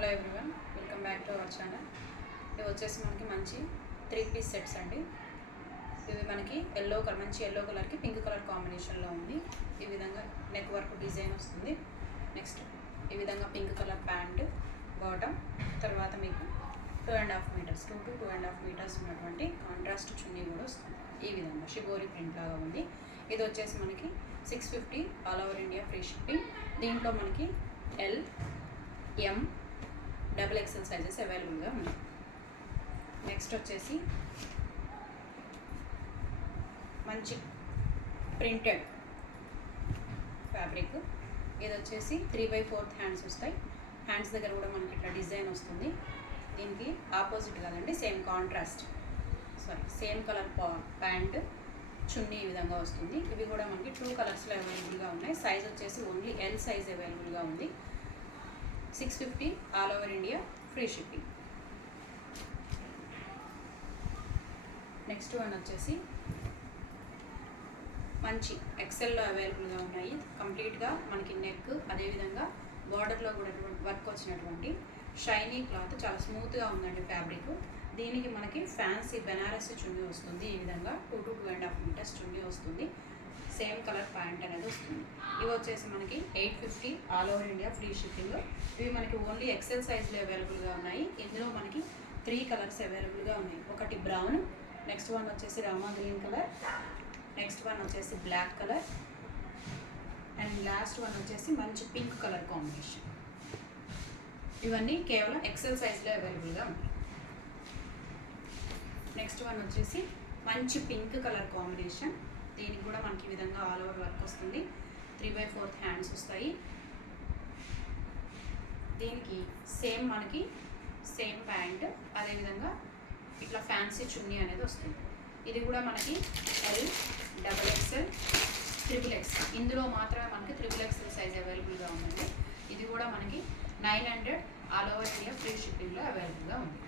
Hello everyone, welcome back to our channel. ఇవి వచ్చేసి మనకి మంచి 3 పీస్ సెట్స్ అండి. ఇవి మనకి మంచి ఎల్లో కలర్కి పింక్ కలర్ కాంబినేషన్లో ఉంది. ఈ విధంగా నెక్ వర్క్ డిజైన్ వస్తుంది. నెక్స్ట్ ఈ విధంగా పింక్ కలర్ ప్యాంట్, బాటమ్, తర్వాత మీకు 2.5 మీటర్స్ 2 to 2.5 మీటర్స్ ఉన్నటువంటి కాంట్రాస్ట్ చున్నీ కూడా వస్తుంది. ఈ విధంగా షిబోరి ప్రింట్ లాగా ఉంది. ఇది వచ్చేసి మనకి 650 all over India free shipping. దీంట్లో మనకి ఎల్, ఎం, XXL సైజెస్ అవైలబుల్గా ఉన్నాయి. నెక్స్ట్ వచ్చేసి మంచి ప్రింటెడ్ ఫ్యాబ్రిక్. ఇది వచ్చేసి 3/4 హ్యాండ్స్ వస్తాయి. హ్యాండ్స్ దగ్గర కూడా మనకి ఇట్లా డిజైన్ వస్తుంది. దీనికి ఆపోజిట్ కదండి, సేమ్ కలర్ ప్యాంట్, చున్నీ ఈ విధంగా వస్తుంది. ఇవి కూడా మనకి 2 కలర్స్లో అవైలబుల్గా ఉన్నాయి. సైజ్ వచ్చేసి ఓన్లీ ఎల్ సైజ్ అవైలబుల్గా ఉంది. 650 all over India free shipping. Next one వచ్చేసి మంచి ఎక్సెల్లో అవైలబుల్గా ఉన్నాయి. కంప్లీట్గా మనకి నెక్, అదేవిధంగా బార్డర్లో కూడా వర్క్ వచ్చినటువంటి షైనీ క్లాత్, చాలా స్మూత్గా ఉందండి ఫ్యాబ్రిక్. దీనికి మనకి ఫ్యాన్సీ బెనారస్ చున్నీ వస్తుంది. ఈ విధంగా 2 to 2.5 మీటర్స్ చున్నీ వస్తుంది. సేమ్ కలర్ ప్యాంట్ అనేది వస్తుంది. ఇవి వచ్చేసి మనకి 850 all over India free shipping. ఇవి మనకి ఓన్లీ ఎక్సెల్ సైజ్లో అవైలబుల్గా ఉన్నాయి. ఇందులో మనకి 3 కలర్స్ అవైలబుల్గా ఉన్నాయి. ఒకటి బ్రౌన్, నెక్స్ట్ వన్ వచ్చేసి రామా గ్రీన్ కలర్, నెక్స్ట్ వన్ వచ్చేసి black colour, and last one వచ్చేసి మంచి పింక్ కలర్ కాంబినేషన్. ఇవన్నీ కేవలం ఎక్సెల్ సైజ్లో అవైలబుల్గా ఉన్నాయి. నెక్స్ట్ వన్ వచ్చేసి మంచి పింక్ కలర్ కాంబినేషన్. దీనికి కూడా మనకి ఈ విధంగా ఆల్ ఓవర్ వర్క్ వస్తుంది. 3/4 హ్యాండ్స్ వస్తాయి. దీనికి మనకి సేమ్ ప్యాంట్, అదేవిధంగా ఇట్లా ఫ్యాన్సీ చున్నీ అనేది వస్తుంది. ఇది కూడా మనకి ఎల్, XXL, XXX. ఇందులో మాత్రమే మనకి XXL సైజ్ అవైలబుల్గా ఉందండి. ఇది కూడా మనకి 900 ఆల్ ఓవర్ ఇండియా ఫ్రీ షిప్పింగ్లో అవైలబుల్గా ఉంది.